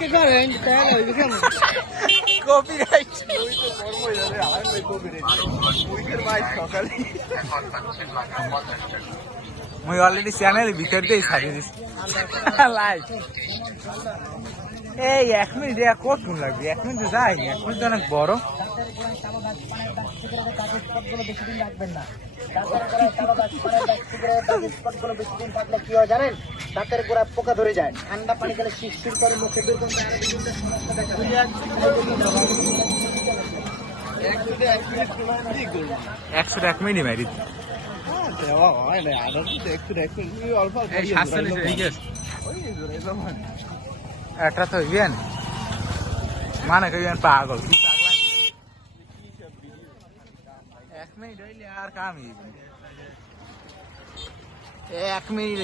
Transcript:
কি করেন কপিরাইট মুই অলরেডি চ্যানেল ভিতর দিয়ে ছাড়ি দিছি লাইভ। এই 1 মিনিট কতক্ষণ লাগবে? 1 মিনিট যাই, 1 মিনিট অনেক বড়। বেশিদিন রাখবেন না। বেশি দিন থাকলে কি হয় জানেন? দাঁতের গোড়া পোকা ধরে যায়, ঠান্ডা পানি গেলে শিরশির করে মুখে বের করতে 101 মিনিট মারি এটা তো ইয়েন মানে কেন পাগল কি পাগলা 1 মিনিট হইলে আর কামই 1 মিনিট